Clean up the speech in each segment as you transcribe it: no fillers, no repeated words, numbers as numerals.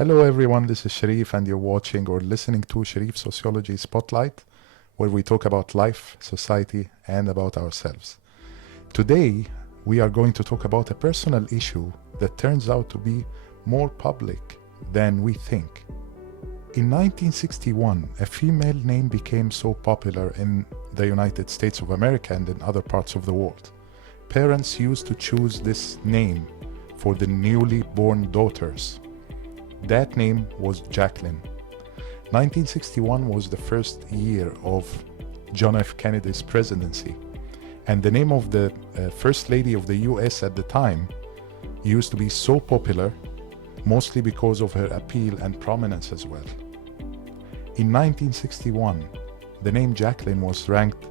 Hello everyone, this is Sharif and you're watching or listening to Sharif Sociology Spotlight, where we talk about life, society, and about ourselves. Today, we are going to talk about a personal issue that turns out to be more public than we think. In 1961, a female name became so popular in the United States of America and in other parts of the world. Parents used to choose this name for the newly born daughters. That name was Jacqueline. 1961 was the first year of John F. Kennedy's presidency, and the name of the First Lady of the US at the time used to be so popular, mostly because of her appeal and prominence as well. In 1961, the name Jacqueline was ranked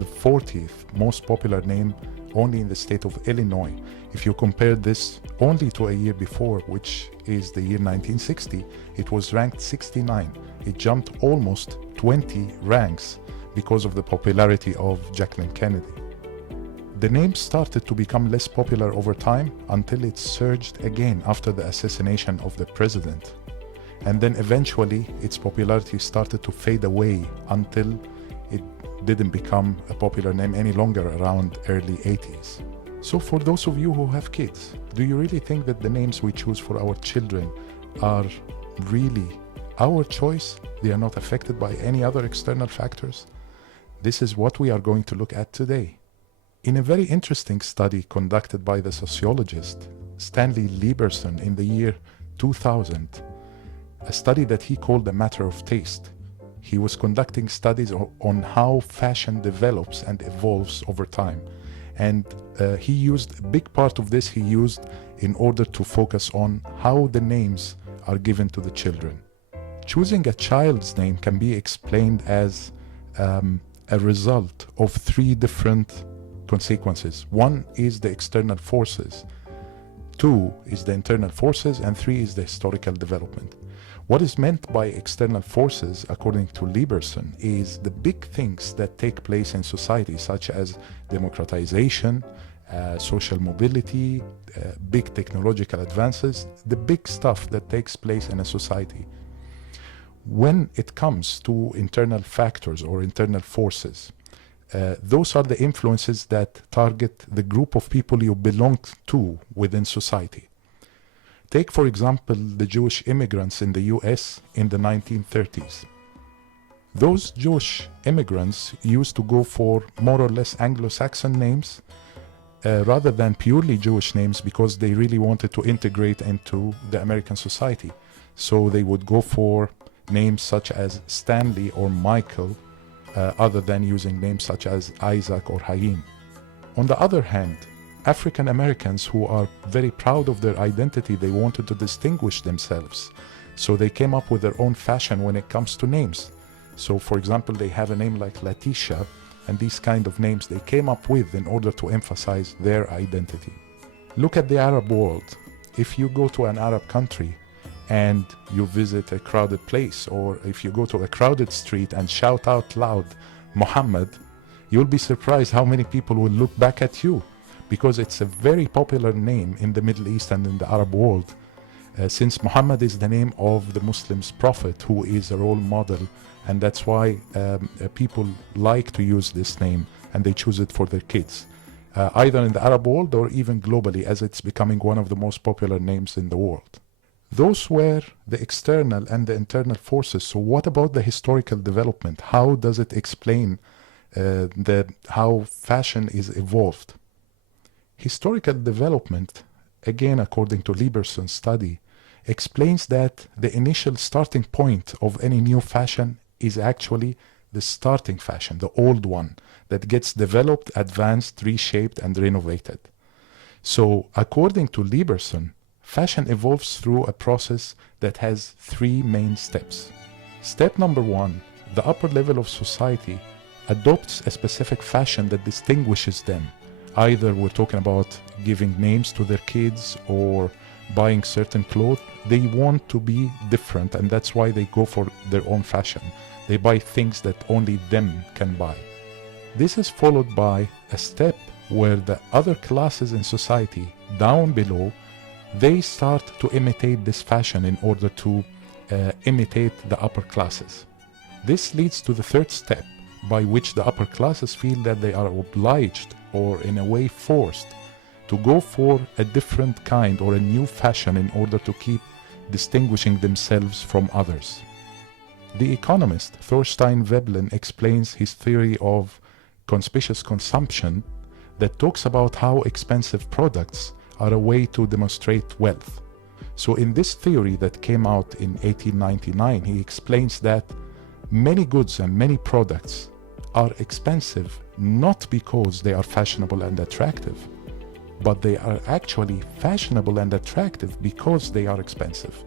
the 40th most popular name only in the state of Illinois. If you compare this only to a year before, which is the year 1960, it was ranked 69. It jumped almost 20 ranks because of the popularity of Jacqueline Kennedy. The name started to become less popular over time until it surged again after the assassination of the president. And then eventually its popularity started to fade away until it didn't become a popular name any longer around early 80s. So for those of you who have kids, do you really think that the names we choose for our children are really our choice? They are not affected by any other external factors? This is what we are going to look at today. In a very interesting study conducted by the sociologist Stanley Lieberson in the year 2000, a study that he called a matter of taste, he was conducting studies on how fashion develops and evolves over time. And he used a big part of this in order to focus on how the names are given to the children. Choosing a child's name can be explained as a result of three different consequences. One is the external forces, two is the internal forces, and three is the historical development. What is meant by external forces, according to Lieberson, is the big things that take place in society, such as democratization, social mobility, big technological advances, the big stuff that takes place in a society. When it comes to internal factors or internal forces, those are the influences that target the group of people you belong to within society. Take, for example, the Jewish immigrants in the US in the 1930s. Those Jewish immigrants used to go for more or less Anglo-Saxon names rather than purely Jewish names because they really wanted to integrate into the American society. So they would go for names such as Stanley or Michael other than using names such as Isaac or Haim. On the other hand, African Americans who are very proud of their identity, they wanted to distinguish themselves. So they came up with their own fashion when it comes to names. So for example, they have a name like Letitia, and these kind of names they came up with in order to emphasize their identity. Look at the Arab world. If you go to an Arab country and you visit a crowded place, or if you go to a crowded street and shout out loud, Muhammad, you'll be surprised how many people will look back at you, because it's a very popular name in the Middle East and in the Arab world, since Muhammad is the name of the Muslims' prophet, who is a role model, and that's why people like to use this name and they choose it for their kids, either in the Arab world or even globally, as it's becoming one of the most popular names in the world. Those were the external and the internal forces. So what about the historical development? How does it explain how fashion is evolved? Historical development, again according to Lieberson's study, explains that the initial starting point of any new fashion is actually the starting fashion, the old one, that gets developed, advanced, reshaped, and renovated. So according to Lieberson, fashion evolves through a process that has three main steps. Step number one, the upper level of society adopts a specific fashion that distinguishes them. Either we're talking about giving names to their kids or buying certain clothes. They want to be different, and that's why they go for their own fashion. They buy things that only them can buy. This is followed by a step where the other classes in society down below, they start to imitate this fashion in order to imitate the upper classes. This leads to the third step, by which the upper classes feel that they are obliged, or in a way forced, to go for a different kind or a new fashion in order to keep distinguishing themselves from others. The economist Thorstein Veblen explains his theory of conspicuous consumption that talks about how expensive products are a way to demonstrate wealth. So in this theory that came out in 1899, he explains that many goods and many products are expensive not because they are fashionable and attractive, but they are actually fashionable and attractive because they are expensive.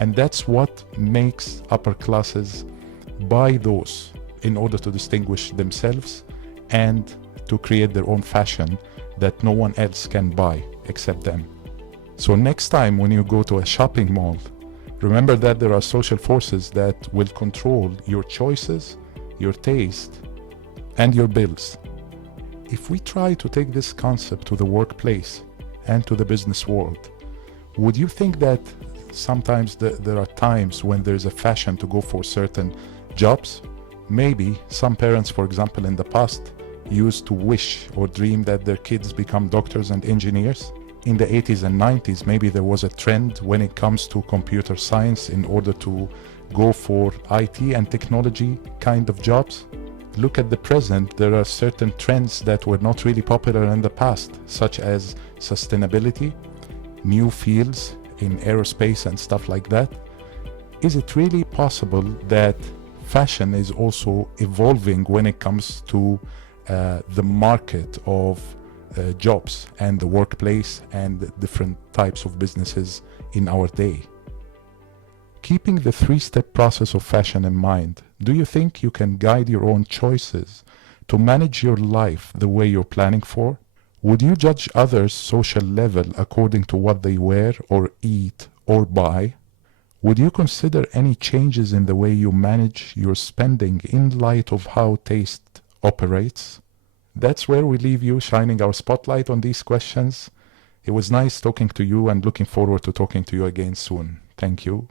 And that's what makes upper classes buy those in order to distinguish themselves and to create their own fashion that no one else can buy except them. So next time when you go to a shopping mall, remember that there are social forces that will control your choices, your taste, and your bills. If we try to take this concept to the workplace and to the business world, would you think that sometimes there are times when there's a fashion to go for certain jobs? Maybe some parents, for example, in the past used to wish or dream that their kids become doctors and engineers. In the 80s and 90s, maybe there was a trend when it comes to computer science in order to go for IT and technology kind of jobs. Look at the present, there are certain trends that were not really popular in the past, such as sustainability, new fields in aerospace and stuff like that. Is it really possible that fashion is also evolving when it comes to the market of jobs and the workplace and the different types of businesses in our day? Keeping the three-step process of fashion in mind, do you think you can guide your own choices to manage your life the way you're planning for? Would you judge others' social level according to what they wear or eat or buy? Would you consider any changes in the way you manage your spending in light of how taste operates? That's where we leave you, shining our spotlight on these questions. It was nice talking to you and looking forward to talking to you again soon. Thank you.